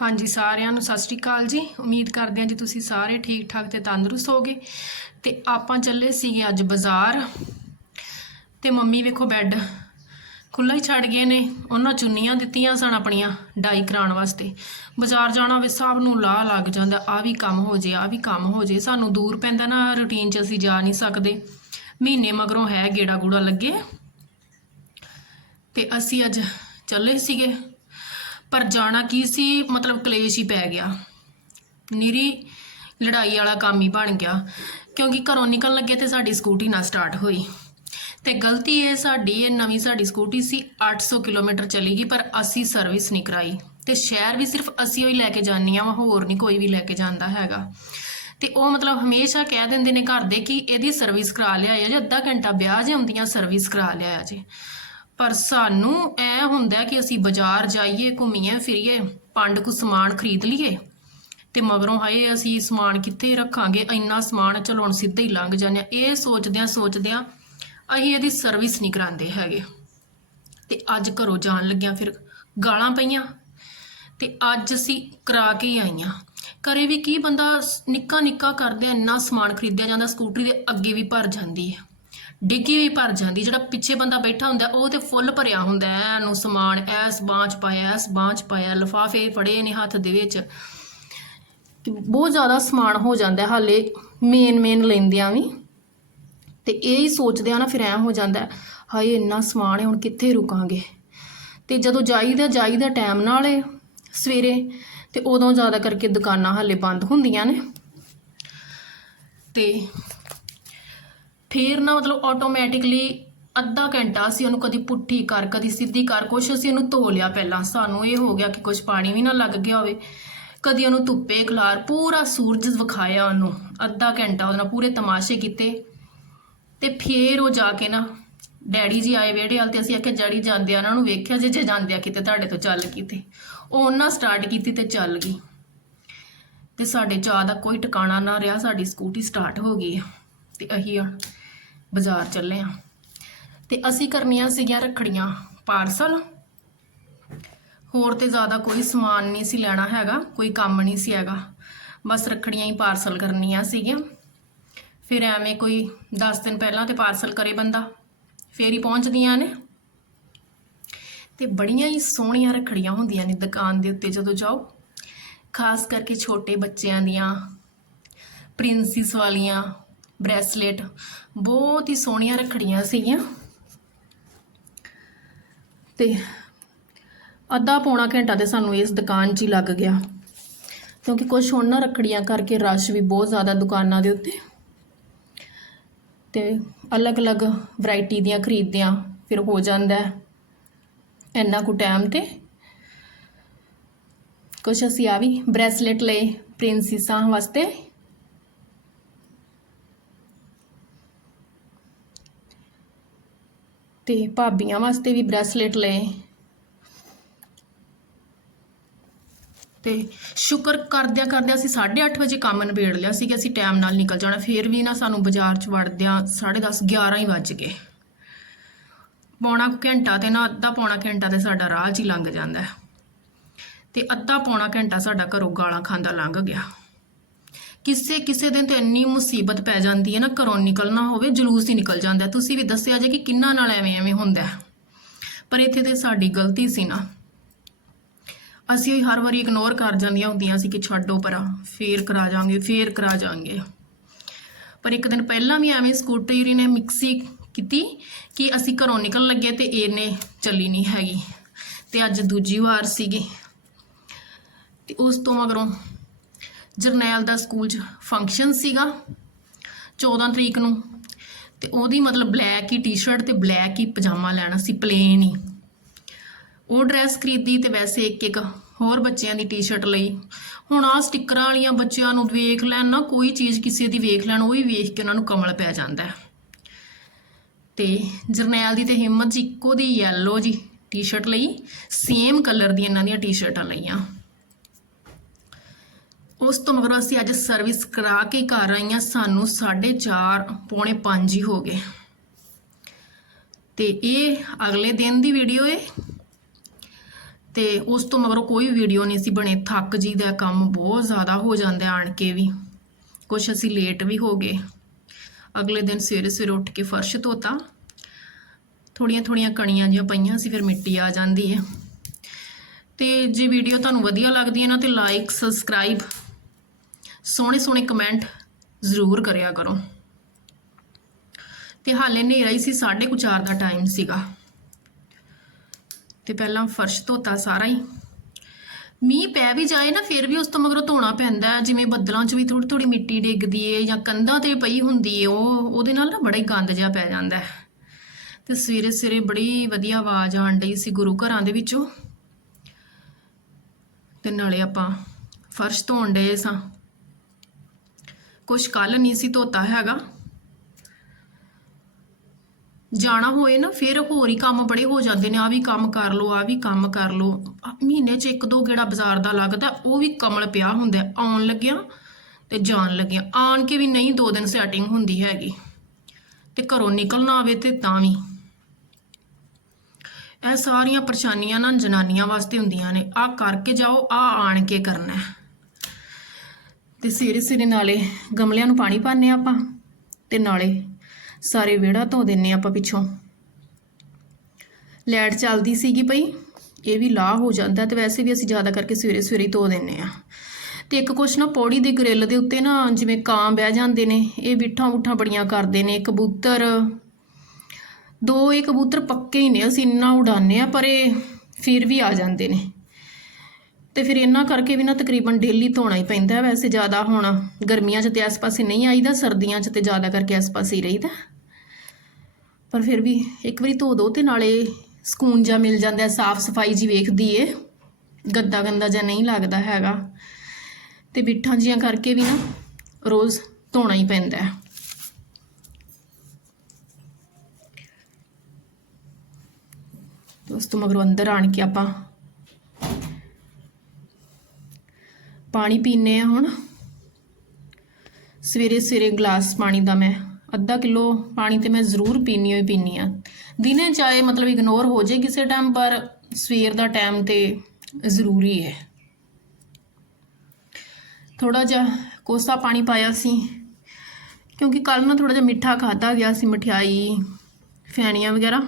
ਹਾਂਜੀ, ਸਾਰਿਆਂ ਨੂੰ ਸਤਿ ਸ਼੍ਰੀ ਅਕਾਲ ਜੀ। ਉਮੀਦ ਕਰਦੇ ਹਾਂ ਜੀ ਤੁਸੀਂ ਸਾਰੇ ਠੀਕ ਠਾਕ ਤੇ ਤੰਦਰੁਸਤ ਹੋਗੇ ਤੇ ਆਪਾਂ ਚੱਲੇ ਸੀਗੇ ਅੱਜ ਬਾਜ਼ਾਰ। ਤੇ ਮੰਮੀ ਵੇਖੋ ਬੈੱਡ ਖੁੱਲਾ ਹੀ ਛੱਡ ਗਏ ਨੇ। ਉਹਨਾਂ ਚੁੰਨੀਆਂ ਦਿੱਤੀਆਂ ਸਨ ਆਪਣੀਆਂ ਡਾਈ ਕਰਾਉਣ ਵਾਸਤੇ। ਬਾਜ਼ਾਰ ਜਾਣਾ ਵੇ ਸਭ ਨੂੰ ਲਾਹ ਲੱਗ ਜਾਂਦਾ ਆ ਵੀ ਕੰਮ ਹੋ ਜੇ ਆ ਵੀ ਕੰਮ ਹੋ ਜੇ। ਸਾਨੂੰ ਦੂਰ ਪੈਂਦਾ ਨਾ, ਰੁਟੀਨ 'ਚ ਅਸੀਂ ਜਾ ਨਹੀਂ ਸਕਦੇ। ਮਹੀਨੇ ਮਗਰੋਂ ਹੈ ਗੇੜਾ ਗੂੜਾ ਲੱਗੇ। ਤੇ ਅਸੀਂ ਅੱਜ ਚੱਲੇ ਸੀਗੇ। ਪਰ ਜਾਣਾ ਕੀ ਸੀ? ਮਤਲਬ ਕਲੇਸ਼ ਹੀ ਪੈ ਗਿਆ। ਨਿਰੀ ਲੜਾਈ ਵਾਲਾ ਕੰਮ ਹੀ ਬਣ ਗਿਆ, ਕਿਉਂਕਿ ਘਰੋਂ ਨਿਕਲਣ ਲੱਗੇ ਤੇ ਸਾਡੀ ਸਕੂਟੀ ਨਾ ਸਟਾਰਟ ਹੋਈ। ਤੇ ਗਲਤੀ ਇਹ ਸਾਡੀ, ਇਹ ਨਵੀਂ ਸਾਡੀ ਸਕੂਟੀ ਸੀ 800 ਕਿਲੋਮੀਟਰ ਚਲੀ ਗਈ, ਪਰ ਅਸੀਂ ਸਰਵਿਸ ਨਹੀਂ ਕਰਾਈ। ਤੇ ਸ਼ਹਿਰ ਵੀ ਸਿਰਫ ਅਸੀਂ ਹੀ ਲੈ ਕੇ ਜਾਂਦੀਆਂ ਵਾ ਹੋਰ ਨਹੀਂ ਕੋਈ ਵੀ ਲੈ ਕੇ ਜਾਂਦਾ ਹੈਗਾ। ਤੇ ਉਹ ਮਤਲਬ ਹਮੇਸ਼ਾ ਕਹਿ ਦਿੰਦੇ ਨੇ ਘਰ ਦੇ ਕਿ ਇਹਦੀ ਸਰਵਿਸ ਕਰਾ ਲਿਆ ਜੇ, ਅੱਧਾ ਘੰਟਾ ਵਿਆਹ ਜੇ ਹੁੰਦੀਆਂ ਸਰਵਿਸ ਕਰਾ ਲਿਆ ਜੇ। ਪਰ ਸਾਨੂੰ ਇਹ ਹੁੰਦਾ ਕਿ ਅਸੀਂ ਬਾਜ਼ਾਰ ਜਾਈਏ, ਘੁੰਮੀਏ, ਫਿਰੀਏ, ਪੰਡ ਕੁ ਸਮਾਨ ਖਰੀਦ ਲਈਏ। ਤੇ ਮਗਰੋਂ ਹਾਏ, ਅਸੀਂ ਸਮਾਨ ਕਿੱਥੇ ਰੱਖਾਂਗੇ? ਇੰਨਾ ਸਮਾਨ ਚਲੋ ਹੁਣ ਸਿੱਧੇ ਹੀ ਲੰਘ ਜਾਂਦੇ ਆ। ਇਹ ਸੋਚਦਿਆਂ ਸੋਚਦਿਆਂ ਅਸੀਂ ਇਹਦੀ ਸਰਵਿਸ ਨਹੀਂ ਕਰਾਉਂਦੇ ਹੈਗੇ। ਤੇ ਅੱਜ ਘਰੋਂ ਜਾਣ ਲੱਗਿਆ ਫਿਰ ਗਾਲਾਂ ਪਈਆਂ। ਤੇ ਅੱਜ ਅਸੀਂ ਕਰਾ ਕੇ ਹੀ ਆਈਆਂ। ਕਰੇ ਵੀ ਕੀ ਬੰਦਾ ਨਿੱਕਾ ਨਿੱਕਾ ਕਰਦੇ ਇੰਨਾ ਸਮਾਨ ਖਰੀਦਿਆ ਜਾਂਦਾ, ਸਕੂਟਰੀ ਦੇ ਅੱਗੇ ਵੀ ਭਰ ਜਾਂਦੀ ਹੈ। ਡਿੱਗੀ ਵੀ ਭਰ ਜਾਂਦੀ, ਜਿਹੜਾ ਪਿੱਛੇ ਬੰਦਾ ਬੈਠਾ ਹੁੰਦਾ, ਉਹ ਤੇ ਫੁੱਲ ਭਰਿਆ ਹੁੰਦਾ ਹੈ, ਇਹਨੂੰ ਸਮਾਨ, ਐਸ ਬਾਂਚ ਪਾਇਆ, ਐਸ ਬਾਂਚ ਪਾਇਆ, ਲਫਾਫੇ ਫੜੇ ਨੇ ਹੱਥ ਦੇ ਵਿੱਚ। ਬਹੁਤ ਜ਼ਿਆਦਾ ਸਮਾਨ ਹੋ ਜਾਂਦਾ ਹਾਲੇ ਮੇਨ ਮੇਨ ਲੈਂਦਿਆਂ ਵੀ। ਤੇ ਇਹ ਹੀ ਸੋਚਦੇ ਆ ਨਾ, ਫਿਰ ਐ ਹੋ ਜਾਂਦਾ ਹਾਏ, ਇੰਨਾ ਸਮਾਨ ਹੈ, ਹੁਣ ਕਿੱਥੇ ਰੁਕਾਂਗੇ? ਤੇ ਜਦੋਂ ਜਾਈਦਾ ਜਾਈਦਾ ਟਾਈਮ ਨਾਲ ਏ ਸਵੇਰੇ, ਤੇ ਉਦੋਂ ਜ਼ਿਆਦਾ ਕਰਕੇ ਦੁਕਾਨਾਂ ਹਾਲੇ ਬੰਦ ਹੁੰਦੀਆਂ ਨੇ। ਤੇ ਫਿਰ ਨਾ ਮਤਲਬ ਆਟੋਮੈਟਿਕਲੀ ਅੱਧਾ ਘੰਟਾ ਅਸੀਂ ਉਹਨੂੰ ਕਦੀ ਪੁੱਠੀ ਕਰ, ਕਦੀ ਸਿੱਧੀ ਕਰ, ਕੁਛ ਅਸੀਂ ਉਹਨੂੰ ਧੋ ਲਿਆ ਪਹਿਲਾਂ। ਸਾਨੂੰ ਇਹ ਹੋ ਗਿਆ ਕਿ ਕੁਝ ਪਾਣੀ ਵੀ ਨਾ ਲੱਗ ਗਿਆ ਹੋਵੇ। ਕਦੀ ਉਹਨੂੰ ਧੁੱਪੇ ਖਲਾਰ, ਪੂਰਾ ਸੂਰਜ ਵਿਖਾਇਆ ਉਹਨੂੰ। ਅੱਧਾ ਘੰਟਾ ਉਹਦੇ ਨਾਲ ਪੂਰੇ ਤਮਾਸ਼ੇ ਕੀਤੇ। ਤੇ ਫੇਰ ਉਹ ਜਾ ਕੇ ਨਾ ਡੈਡੀ ਜੀ ਆਏ ਵਿਹੜੇ ਵਾਲ ਤੇ ਅਸੀਂ ਆਖਿਆ ਜੜੀ ਜਾਂਦੇ ਆ ਉਹਨਾਂ ਨੂੰ ਵੇਖਿਆ ਜੇ ਜੇ ਜਾਂਦੇ ਆ ਕਿਤੇ ਤੁਹਾਡੇ ਤੋਂ ਚੱਲ ਕਿਤੇ। ਉਹ ਉਹਨਾਂ ਸਟਾਰਟ ਕੀਤੀ ਤੇ ਚੱਲ ਗਈ। ਤੇ ਸਾਡੇ ਚਾਹ ਦਾ ਕੋਈ ਟਿਕਾਣਾ ਨਾ ਰਿਹਾ, ਸਾਡੀ ਸਕੂਟੀ ਸਟਾਰਟ ਹੋ ਗਈ ਆ। ਤੇ ਅਸੀਂ ਆ ਬਾਜ਼ਾਰ ਚੱਲੇ ਆ। ਤੇ ਅਸੀਂ ਕਰਨੀਆਂ ਸੀਗੀਆਂ ਰੱਖੜੀਆਂ, ਪਾਰਸਲ। ਹੋਰ ਤੇ ਜ਼ਿਆਦਾ ਕੋਈ ਸਮਾਨ ਨਹੀਂ ਸੀ ਲੈਣਾ ਹੈਗਾ, ਕੋਈ ਕੰਮ ਨਹੀਂ ਸੀ ਹੈਗਾ। ਬਸ ਰੱਖੜੀਆਂ ਹੀ ਪਾਰਸਲ ਕਰਨੀਆਂ ਸੀਗੀਆਂ। ਫਿਰ ਐਵੇਂ ਕੋਈ 10 ਦਿਨ ਪਹਿਲਾਂ ਤੇ ਪਾਰਸਲ ਕਰੇ ਬੰਦਾ, ਫੇਰ ਹੀ ਪਹੁੰਚਦੀਆਂ ਨੇ। ਤੇ ਬੜੀਆਂ ਹੀ ਸੋਹਣੀਆਂ ਰੱਖੜੀਆਂ ਹੁੰਦੀਆਂ ਨੇ ਦੁਕਾਨ ਦੇ ਉੱਤੇ ਜਦੋਂ ਜਾਓ। ਖਾਸ ਕਰਕੇ ਛੋਟੇ ਬੱਚਿਆਂ ਦੀਆਂ, ਪ੍ਰਿੰਸਿਸ ਵਾਲੀਆਂ ਬ੍ਰੈਸਲੇਟ। ਬਹੁਤ ਹੀ ਸੋਹਣੀਆਂ ਰੱਖੜੀਆਂ ਸੀਗੀਆਂ। ਤੇ ਅੱਧਾ ਪੌਣਾ ਘੰਟਾ ਤੇ ਸਾਨੂੰ ਇਸ ਦੁਕਾਨ 'ਚ ਹੀ ਲੱਗ ਗਿਆ। ਕਿਉਂਕਿ ਕੁਝ ਹੁਣ ਨਾ ਰੱਖੜੀਆਂ ਕਰਕੇ ਰਸ਼ ਵੀ ਬਹੁਤ ਜ਼ਿਆਦਾ ਦੁਕਾਨਾਂ ਦੇ ਉੱਤੇ। ਤੇ ਅਲੱਗ-ਅਲੱਗ ਵੈਰਾਈਟੀ ਦੀਆਂ ਖਰੀਦਦਿਆਂ ਫਿਰ ਹੋ ਜਾਂਦਾ ਹੈ। ਇੰਨਾ ਕੁ ਟਾਈਮ ਤੇ ਕੁਛ ਅਸੀਂ ਆ ਵੀ ਬ੍ਰੈਸਲੇਟ ਲਏ ਪ੍ਰਿੰਸਿਸਾਂ ਵਾਸਤੇ। ਤੇ ਭਾਬੀਆਂ ਵਾਸਤੇ ਵੀ ਬ੍ਰੈਸਲੇਟ ਲਏ। ਤੇ ਸ਼ੁਕਰ ਕਰਦਿਆਂ ਕਰਦਿਆਂ ਅਸੀਂ 8:30 ਵਜੇ ਕੰਮ ਨਿਬੇੜ ਲਿਆ ਸੀ ਕਿ ਅਸੀਂ ਟਾਈਮ ਨਾਲ ਨਿਕਲ ਜਾਣਾ। ਫੇਰ ਵੀ ਨਾ ਸਾਨੂੰ ਬਾਜ਼ਾਰ 'ਚ ਵੜਦਿਆਂ 10:30 11 ਹੀ ਵੱਜ ਗਏ। ਪੌਣਾ ਘੰਟਾ ਤੇ ਨਾ ਅੱਧਾ ਪੌਣਾ ਘੰਟਾ ਤੇ ਸਾਡਾ ਰਾਹ 'ਚ ਹੀ ਲੰਘ ਜਾਂਦਾ। ਹੈ ਤੇ ਅੱਧਾ ਪੌਣਾ ਘੰਟਾ ਸਾਡਾ ਘਰੋਂ ਗਾਲਾਂ ਖਾਂਦਾ ਲੰਘ ਗਿਆ। ਕਿਸੇ ਕਿਸੇ ਦਿਨ ਤੇ ਇੰਨੀ ਮੁਸੀਬਤ ਪੈ ਜਾਂਦੀ ਹੈ ਨਾ, ਘਰੋਂ ਨਿਕਲਣਾ ਹੋਵੇ, ਜਲੂਸ ਹੀ ਨਿਕਲ ਜਾਂਦਾ ਤੁਸੀਂ ਵੀ ਦੱਸਿਆ ਜੇ ਕਿ ਕਿੰਨਾ ਨਾਲ ਐਵੇਂ ਐਵੇਂ ਹੁੰਦਾ ਪਰ ਇੱਥੇ ਤੇ ਸਾਡੀ ਗਲਤੀ ਸੀ ਨਾ। ਅਸੀਂ ਹਰ ਵਾਰੀ ਇਗਨੋਰ ਕਰ ਜਾਂਦੀਆਂ ਹੁੰਦੀਆਂ ਸੀ ਕਿ ਛੱਡੋ ਪਰਾਂ, ਫੇਰ ਕਰਾ ਜਾਾਂਗੇ ਫੇਰ ਕਰਾ ਜਾਾਂਗੇ ਪਰ ਇੱਕ ਦਿਨ ਪਹਿਲਾਂ ਵੀ ਐਵੇਂ ਸਕੂਟਰੀ ਨੇ ਮਿਕਸੀ ਕੀਤੀ ਕਿ ਅਸੀਂ ਘਰੋਂ ਨਿਕਲ ਲੱਗੇ ਤੇ ਇਹਨੇ ਚੱਲੀ ਨਹੀਂ ਹੈਗੀ। ਤੇ ਅੱਜ ਦੂਜੀ ਵਾਰ ਸੀਗੀ। ਤੇ ਉਸ ਤੋਂ ਮਗਰੋਂ ਜਰਨੈਲ ਦਾ ਸਕੂਲ 'ਚ ਫੰਕਸ਼ਨ ਸੀਗਾ 14 ਤਰੀਕ ਨੂੰ। ਤੇ ਉਹਦੀ ਮਤਲਬ ਬਲੈਕ ਹੀ ਟੀ-ਸ਼ਰਟ ਤੇ ਬਲੈਕ ਹੀ ਪਜਾਮਾ ਲੈਣਾ ਸੀ ਪਲੇਨ ਹੀ। ਉਹ ਡਰੈਸ ਖਰੀਦੀ ਤੇ ਵੈਸੇ ਇੱਕ ਇੱਕ ਹੋਰ ਬੱਚਿਆਂ ਦੀ ਟੀ-ਸ਼ਰਟ ਲਈ। ਹੁਣ ਆ ਸਟਿੱਕਰਾਂ ਵਾਲੀਆਂ ਬੱਚਿਆਂ ਨੂੰ ਵੇਖ ਲੈਣ ਨਾ, ਕੋਈ ਚੀਜ਼ ਕਿਸੇ ਦੀ ਵੇਖ ਲੈਣ, ਉਹ ਹੀ ਵੇਖ ਕੇ ਉਹਨਾਂ ਨੂੰ ਕਮਲ ਪੈ ਜਾਂਦਾ ਹੈ। ਤੇ ਜਰਨੈਲ ਦੀ ਤੇ ਹਿੰਮਤ ਜੀ ਇੱਕੋ ਦੀ ਯੈਲੋ ਜੀ ਟੀ-ਸ਼ਰਟ ਲਈ ਸੇਮ ਕਲਰ ਦੀਆਂ ਇਹਨਾਂ ਦੀਆਂ ਟੀ-ਸ਼ਰਟਾਂ ਲਈਆਂ। ਉਸ ਤੋਂ ਮਗਰੋਂ ਅਸੀਂ ਅੱਜ ਸਰਵਿਸ ਕਰਾ ਕੇ ਘਰ ਆਈਆਂ ਸਾਨੂੰ 4:30 ਪੌਣੇ 5 ਹੀ ਹੋ ਗਏ। ਤੇ ਇਹ ਅਗਲੇ ਦਿਨ ਦੀ ਵੀਡੀਓ ਏ। ਤੇ ਉਸ ਤੋਂ ਮਗਰੋਂ ਕੋਈ ਵੀਡੀਓ ਨਹੀਂ ਸੀ ਬਣੇ। ਥੱਕ ਜੀ ਦਾ ਕੰਮ ਬਹੁਤ ਜ਼ਿਆਦਾ ਹੋ ਜਾਂਦਾ ਆਣ ਕੇ ਵੀ। ਕੁਛ ਅਸੀਂ ਲੇਟ ਵੀ ਹੋ ਗਏ। ਅਗਲੇ ਦਿਨ ਸਵੇਰੇ ਸਵੇਰੇ ਉੱਠ ਕੇ ਫਰਸ਼ ਧੋਤਾ। ਥੋੜੀਆਂ ਥੋੜੀਆਂ ਕਣੀਆਂ ਜਿਹੀਆਂ ਪਈਆਂ ਸੀ, ਫਿਰ ਮਿੱਟੀ ਆ ਜਾਂਦੀ ਹੈ ਤੇ ਜੇ ਵੀਡੀਓ ਤੁਹਾਨੂੰ ਵਧੀਆ ਲੱਗਦੀ ਹੈ ਨਾ, ਤੇ ਲਾਈਕ ਸਬਸਕ੍ਰਾਈਬ ਸੋਹਣੇ ਸੋਹਣੇ ਕਮੈਂਟ ਜ਼ਰੂਰ ਕਰਿਆ ਕਰੋ। ਤੇ ਹਾਲੇ ਹਨੇਰਾ ਹੀ ਸੀ 4:30 ਦਾ ਟਾਈਮ ਸੀਗਾ। ਤੇ ਪਹਿਲਾਂ ਫਰਸ਼ ਧੋਤਾ ਸਾਰਾ ਹੀ। ਮੀਂਹ ਪੈ ਵੀ ਜਾਏ ਨਾ, ਫਿਰ ਵੀ ਉਸ ਤੋਂ ਮਗਰੋਂ ਧੋਣਾ ਪੈਂਦਾ ਜਿਵੇਂ ਬੱਦਲਾਂ 'ਚ ਵੀ ਥੋੜੀ ਥੋੜੀ ਮਿੱਟੀ ਡਿੱਗਦੀ ਏ ਜਾਂ ਕੰਧਾਂ ਤੇ ਪਈ ਹੁੰਦੀ ਏ, ਉਹ, ਉਹਦੇ ਨਾਲ ਨਾ ਬੜਾ ਹੀ ਗੰਦ ਜਿਹਾ ਪੈ ਜਾਂਦਾ ਹੈ। ਤੇ ਸਵੇਰੇ ਸਵੇਰੇ ਬੜੀ ਵਧੀਆ ਆਵਾਜ਼ ਆਣ ਡਈ ਸੀ ਗੁਰੂ ਘਰਾਂ ਦੇ ਵਿੱਚੋਂ। ਤੇ ਨਾਲੇ ਆਪਾਂ ਫਰਸ਼ ਧੋਣ ਡਏ ਸਾਂ। ਕੁਛ ਕੱਲ ਨਹੀਂ ਸੀ ਧੋਤਾ ਹੈਗਾ। ਜਾਣਾ ਹੋਏ ਨਾ, ਫਿਰ ਹੋਰ ਹੀ ਕੰਮ ਬੜੇ ਹੋ ਜਾਂਦੇ ਨੇ। ਆ ਵੀ ਕੰਮ ਕਰ ਲੋ ਆ ਵੀ ਕੰਮ ਕਰ ਲੋ ਮਹੀਨੇ 'ਚ ਇੱਕ ਦੋ ਗੇੜਾ ਬਾਜ਼ਾਰ ਦਾ ਲੱਗਦਾ, ਉਹ ਵੀ ਕਮਲ ਪਿਆ ਹੁੰਦਾ। ਆਉਣ ਲੱਗਿਆ ਤੇ ਜਾਣ ਲੱਗਿਆ। ਆਣ ਕੇ ਵੀ ਨਹੀਂ ਦੋ ਦਿਨ ਸੈਟਿੰਗ ਹੁੰਦੀ ਹੈਗੀ। ਤੇ ਘਰੋਂ ਨਿਕਲਣਾ ਆਵੇ ਤੇ ਤਾਂ ਵੀ। ਇਹ ਸਾਰੀਆਂ ਪਰੇਸ਼ਾਨੀਆਂ ਨਾ ਜਨਾਨੀਆਂ ਵਾਸਤੇ ਹੁੰਦੀਆਂ ਨੇ। ਆ ਕਰਕੇ ਜਾਓ ਆ ਆਣ ਕੇ ਕਰਨਾ। ਤੇ ਸਵੇਰੇ ਸਵੇਰੇ ਨਾਲੇ ਗਮਲਿਆਂ ਨੂੰ ਪਾਣੀ ਪਾਉਂਦੇ ਹਾਂ ਆਪਾਂ ਤੇ ਨਾਲੇ ਸਾਰੇ ਵਿਹੜਾ ਧੋ ਦਿੰਨੇ ਆਪਾਂ ਪਿੱਛੋਂ। ਲੈਟ ਚੱਲਦੀ ਸੀਗੀ ਪਈ, ਇਹ ਵੀ ਲਾਹ ਹੋ ਜਾਂਦਾ ਤੇ ਵੈਸੇ ਵੀ ਅਸੀਂ ਜ਼ਿਆਦਾ ਕਰਕੇ ਸਵੇਰੇ ਸਵੇਰੇ ਹੀ ਧੋ ਦਿੰਨੇ ਆ ਤੇ ਇੱਕ ਕੁਛ ਨਾ ਪੌੜੀ ਦੇ ਗ੍ਰਿਲ ਦੇ ਉੱਤੇ ਨਾ ਜਿਵੇਂ ਕਾਂ ਬਹਿ ਜਾਂਦੇ ਨੇ, ਇਹ ਬਿੱਠਾਂ ਬੁੱਠਾਂ ਬੜੀਆਂ ਕਰਦੇ ਨੇ, ਕਬੂਤਰ। ਦੋ ਇਹ ਕਬੂਤਰ ਪੱਕੇ ਹੀ ਨੇ, ਅਸੀਂ ਇੰਨਾ ਉਡਾਉਂਦੇ ਆ ਪਰ ਇਹ ਫਿਰ ਵੀ ਆ ਜਾਂਦੇ ਨੇ। ਤੇ ਫਿਰ ਇਹਨਾਂ ਕਰਕੇ ਵੀ ਨਾ ਤਕਰੀਬਨ ਡੇਲੀ ਧੋਣਾ ਹੀ ਪੈਂਦਾ ਵੈਸੇ ਜ਼ਿਆਦਾ ਹੁਣ ਗਰਮੀਆਂ 'ਚ ਤੇ ਇਸ ਪਾਸੇ ਨਹੀਂ ਆਈਦਾ, ਸਰਦੀਆਂ 'ਚ ਤੇ ਜ਼ਿਆਦਾ ਕਰਕੇ ਇਸ ਪਾਸੇ ਹੀ ਰਹੀਦਾ। ਪਰ ਫਿਰ ਵੀ ਇੱਕ ਵਾਰੀ ਧੋ ਦੋ ਤੇ ਨਾਲੇ ਸਕੂਨ ਜਿਹਾ ਮਿਲ ਜਾਂਦਾ ਸਾਫ਼ ਸਫ਼ਾਈ ਜੀ ਵੇਖਦੀ ਏ। ਗੱਦਾ ਗੰਦਾ ਜਿਹਾ ਨਹੀਂ ਲੱਗਦਾ ਹੈਗਾ। ਤੇ ਬਿੱਠਾਂ ਜੀਆਂ ਕਰਕੇ ਵੀ ਨਾ ਰੋਜ਼ ਧੋਣਾ ਹੀ ਪੈਂਦਾ ਹੈ। ਤੇ ਉਸ ਤੋਂ ਮਗਰੋਂ ਅੰਦਰ ਆਣ ਕੇ ਆਪਾਂ ਪਾਣੀ ਪੀਨੇ ਆ ਹੁਣ। ਸਵੇਰੇ ਸਵੇਰੇ ਗਲਾਸ ਪਾਣੀ ਦਾ ਮੈਂ ਅੱਧਾ ਕਿਲੋ ਪਾਣੀ ਤੇ ਮੈਂ ਜ਼ਰੂਰ ਪੀਨੀ ਹੋਈ ਪੀਨੀ ਆ ਦਿਨੇ ਚਾਹੇ ਮਤਲਬ ਇਗਨੋਰ ਹੋ ਜੇ ਕਿਸੇ ਟਾਈਮ ਪਰ ਸਵੇਰ ਦਾ ਟਾਈਮ ਤੇ ਜ਼ਰੂਰੀ ਹੈ। ਥੋੜਾ ਜਿਹਾ ਕੋਸਾ ਪਾਣੀ ਪਾਇਆ ਸੀ, ਕਿਉਂਕਿ ਕੱਲ ਨਾ ਥੋੜਾ ਜਿਹਾ ਮਿੱਠਾ ਖਾਦਾ ਗਿਆ ਸੀ, ਮਠਿਆਈ, ਫੈਣੀਆਂ ਵਗੈਰਾ,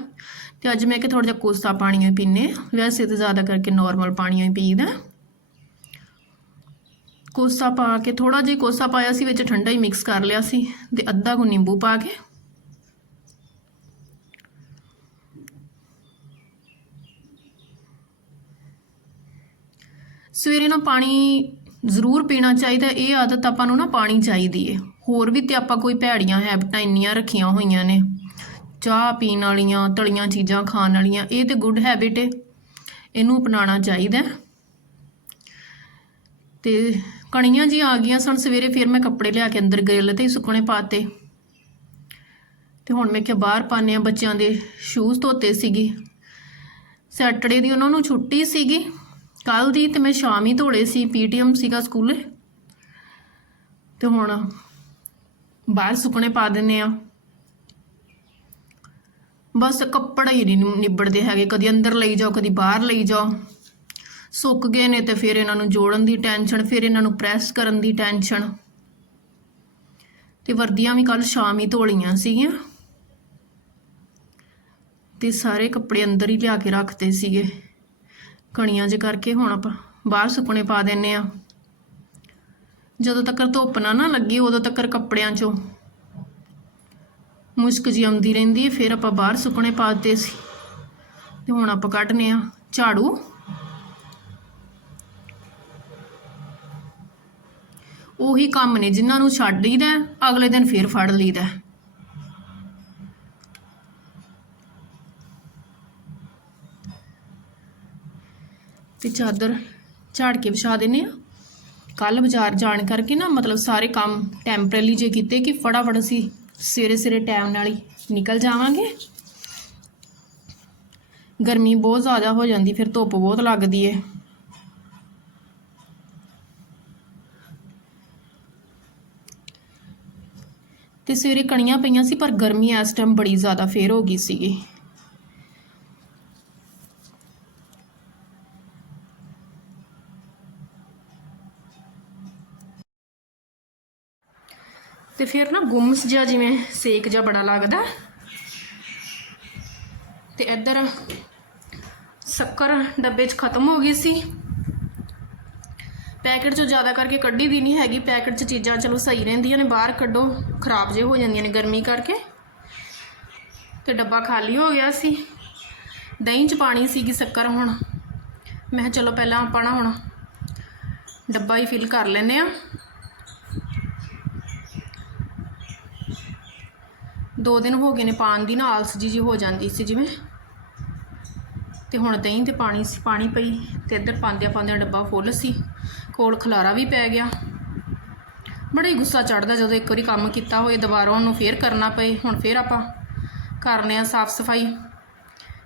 ਤੇ ਅੱਜ ਮੈਂ ਕਿ ਥੋੜਾ ਜਿਹਾ ਕੋਸਾ ਪਾਣੀ ਹੀ ਪੀਨੇ ਆ। ਵੈਸੇ ਤਾਂ ਜ਼ਿਆਦਾ ਕਰਕੇ ਨਾਰਮਲ ਪਾਣੀ ਹੀ ਪੀਦਾ। ਕੋਸਾ ਪਾ ਕੇ ਥੋੜਾ ਜਿਹਾ ਕੋਸਾ ਪਾਇਆ ਸੀ, ਵਿੱਚ ਠੰਡਾ ਹੀ ਮਿਕਸ ਕਰ ਲਿਆ ਸੀ ਤੇ ਅੱਧਾ ਕੁ ਨਿੰਬੂ ਪਾ ਕੇ। ਸਵੇਰੇ ਨਾ ਪਾਣੀ ਜ਼ਰੂਰ ਪੀਣਾ ਚਾਹੀਦਾ, ਇਹ ਆਦਤ ਆਪਾਂ ਨੂੰ ਨਾ ਪਾਣੀ ਚਾਹੀਦੀ ਏ। ਹੋਰ ਵੀ ਤੇ ਆਪਾਂ ਕੋਈ ਭੈੜੀਆਂ ਹੈਬਟਾਂ ਇੰਨੀਆਂ ਰੱਖੀਆਂ ਹੋਈਆਂ ਨੇ। ਚਾਹ ਪੀਣ ਵਾਲੀਆਂ, ਤਲੀਆਂ ਚੀਜ਼ਾਂ ਖਾਣ ਵਾਲੀਆਂ, ਇਹ ਤੇ ਗੁੱਡ ਹੈਬਿਟ ਏ। ਇਹਨੂੰ ਅਪਣਾਉਣਾ ਚਾਹੀਦਾ। ਹੈ। ਤੇ ਕਣੀਆਂ ਜੀ ਆ ਗਈਆਂ ਸਨ, ਸਵੇਰੇ ਫਿਰ ਮੈਂ ਕੱਪੜੇ ਲਿਆ ਕੇ ਅੰਦਰ ਗ੍ਰਿਲ ਤੇ ਹੀ ਸੁੱਕਣੇ ਪਾਤੇ। ਤੇ ਹੁਣ ਮੈਂ ਕਿਹਾ ਬਾਹਰ ਪਾਣੇ ਆ ਬੱਚਿਆਂ ਦੇ ਸ਼ੂਜ਼ ਧੋਤੇ ਸੀਗੇ। ਸੈਟਰਡੇ ਦੀ ਉਹਨਾਂ ਨੂੰ ਛੁੱਟੀ ਸੀਗੀ। ਕੱਲ ਦੀ ਤੇ ਮੈਂ ਸ਼ਾਮ ਹੀ ਧੋਲੇ ਸੀ ਪੀਟੀਐਮ ਸੀਗਾ ਸਕੂਲੇ। ਤੇ ਹੁਣ ਬਾਹਰ ਸੁੱਕਣੇ ਪਾ ਦਿੰਨੇ ਆ ਬਸ ਕੱਪੜਾ ਹੀ ਨਹੀਂ ਨਿਬੜਦੇ ਹੈਗੇ। ਕਦੀ ਅੰਦਰ ਲਈ ਜਾਓ, ਕਦੀ ਬਾਹਰ ਲਈ ਜਾਓ। ਸੁੱਕ ਗਏ ਨੇ ਤੇ ਫਿਰ ਇਹਨਾਂ ਨੂੰ ਜੋੜਨ ਦੀ ਟੈਨਸ਼ਨ ਫਿਰ ਇਹਨਾਂ ਨੂੰ ਪ੍ਰੈਸ ਕਰਨ ਦੀ ਟੈਨਸ਼ਨ ਤੇ ਵਰਦੀਆਂ ਵੀ ਕੱਲ ਸ਼ਾਮ ਹੀ ਧੋਲੀਆਂ ਸੀਗੀਆਂ। ਤੇ ਸਾਰੇ ਕੱਪੜੇ ਅੰਦਰ ਹੀ ਲਿਆ ਕੇ ਰੱਖਤੇ ਸੀਗੇ। ਕਣੀਆਂ ਜੇ ਕਰਕੇ ਹੁਣ ਆਪਾਂ ਬਾਹਰ ਸੁੱਕਣੇ ਪਾ ਦਿੰਨੇ ਆ। ਜਦੋਂ ਤੱਕ ਧੁੱਪ ਨਾ ਨਾ ਲੱਗੀ, ਉਦੋਂ ਤੱਕ ਕੱਪੜਿਆਂ 'ਚੋਂ। ਮੁਸ਼ਕ ਜੀ ਆਉਂਦੀ ਰਹਿੰਦੀ ਹੈ, ਫਿਰ ਆਪਾਂ ਬਾਹਰ ਸੁੱਕਣੇ ਪਾ ਦਿੱਤੇ ਸੀ। ਤੇ ਹੁਣ ਆਪਾਂ ਕੱਢਨੇ ਆ ਝਾੜੂ। ਉਹੀ ਕੰਮ ਨੇ ਜਿਨ੍ਹਾਂ ਨੂੰ ਛੱਡ ਦਈਦਾ ਹੈ, ਅਗਲੇ ਦਿਨ ਫੇਰ ਫੜ ਲਈਦਾ ਹੈ। ਤੇ ਚਾਦਰ ਝਾੜ ਕੇ ਵਿਛਾ ਦਿੰਨੇ ਆ ਕੱਲ ਬਾਜ਼ਾਰ ਜਾਣ ਕਰਕੇ ਨਾ ਮਤਲਬ ਸਾਰੇ ਕੰਮ ਟੈਂਪਰੇਰੀ ਜੇ ਕੀਤੇ ਕਿ ਫਟਾਫਟ ਅਸੀਂ ਸਵੇਰੇ ਸਵੇਰੇ ਟਾਈਮ ਨਾਲ ਹੀ ਨਿਕਲ ਜਾਵਾਂਗੇ। ਗਰਮੀ ਬਹੁਤ ਜ਼ਿਆਦਾ ਹੋ ਜਾਂਦੀ ਫਿਰ ਧੁੱਪ ਬਹੁਤ ਲੱਗਦੀ ਏ। ਤੇ ਸਵੇਰੇ ਕਣੀਆਂ ਪਈਆਂ ਸੀ, ਪਰ ਗਰਮੀ ਇਸ ਟਾਈਮ ਬੜੀ ਜ਼ਿਆਦਾ ਫੇਰ ਹੋ ਗਈ ਸੀਗੀ। ਤੇ ਫਿਰ ਨਾ ਗੁੰਮਸ ਜਿਹਾ ਜਿਵੇਂ ਸੇਕ ਜਿਹਾ ਬੜਾ ਲੱਗਦਾ। ਤੇ ਇੱਧਰ ਸ਼ੱਕਰ ਡੱਬੇ 'ਚ ਖਤਮ ਹੋ ਗਈ ਸੀ। ਪੈਕੇਟ 'ਚੋਂ ਜ਼ਿਆਦਾ ਕਰਕੇ ਕੱਢੀ ਦੀ ਨਹੀਂ ਹੈਗੀ, ਪੈਕਟ 'ਚ ਚੀਜ਼ਾਂ ਚਲੋ ਸਹੀ ਰਹਿੰਦੀਆਂ ਨੇ, ਬਾਹਰ ਕੱਢੋ, ਖਰਾਬ ਜੇ ਹੋ ਜਾਂਦੀਆਂ ਨੇ ਗਰਮੀ ਕਰਕੇ। ਤੇ ਡੱਬਾ ਖਾਲੀ ਹੋ ਗਿਆ ਸੀ। ਦਹੀਂ 'ਚ ਪਾਣੀ ਸੀਗੀ ਸ਼ੱਕਰ ਹੁਣ। ਮੈਂ ਕਿਹਾ ਚਲੋ ਪਹਿਲਾਂ ਆਪਾਂ ਨਾ ਹੁਣ ਡੱਬਾ ਹੀ ਫਿਲ ਕਰ ਲੈਨੇ ਆ ਦੋ ਦਿਨ ਹੋ ਗਏ ਨੇ ਪਾਣ ਦੀ ਨਾ, ਆਲਸ ਜੀ ਜਿਹੀ ਹੋ ਜਾਂਦੀ ਸੀ ਜਿਵੇਂ। ਤੇ ਹੁਣ ਦਹੀਂ ਤੇ ਪਾਣੀ ਸੀ, ਪਾਣੀ ਪਈ ਤੇ ਇੱਧਰ ਪਾਉਂਦਿਆਂ ਪਾਉਂਦਿਆਂ ਡੱਬਾ ਫੁੱਲ ਸੀ, ਕੋਲ ਖਲਾਰਾ ਵੀ ਪੈ ਗਿਆ। ਬੜਾ ਹੀ ਗੁੱਸਾ ਚੜਦਾ ਜਦੋਂ ਇੱਕ ਵਾਰੀ ਕੰਮ ਕੀਤਾ ਹੋਏ, ਦੁਬਾਰਾ ਉਹਨੂੰ ਫੇਰ ਕਰਨਾ ਪਏ, ਹੁਣ ਫੇਰ ਆਪਾਂ ਕਰਨੇ ਆ ਸਾਫ਼ ਸਫ਼ਾਈ।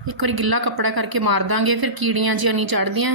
ਇੱਕ ਵਾਰੀ ਗਿੱਲਾ ਕੱਪੜਾ ਕਰਕੇ ਮਾਰ ਦਾਂਗੇ, ਫਿਰ ਕੀੜੀਆਂ ਜਿਹੀਆਂ ਨਹੀਂ ਚੜਦੀਆਂ ਹੈ।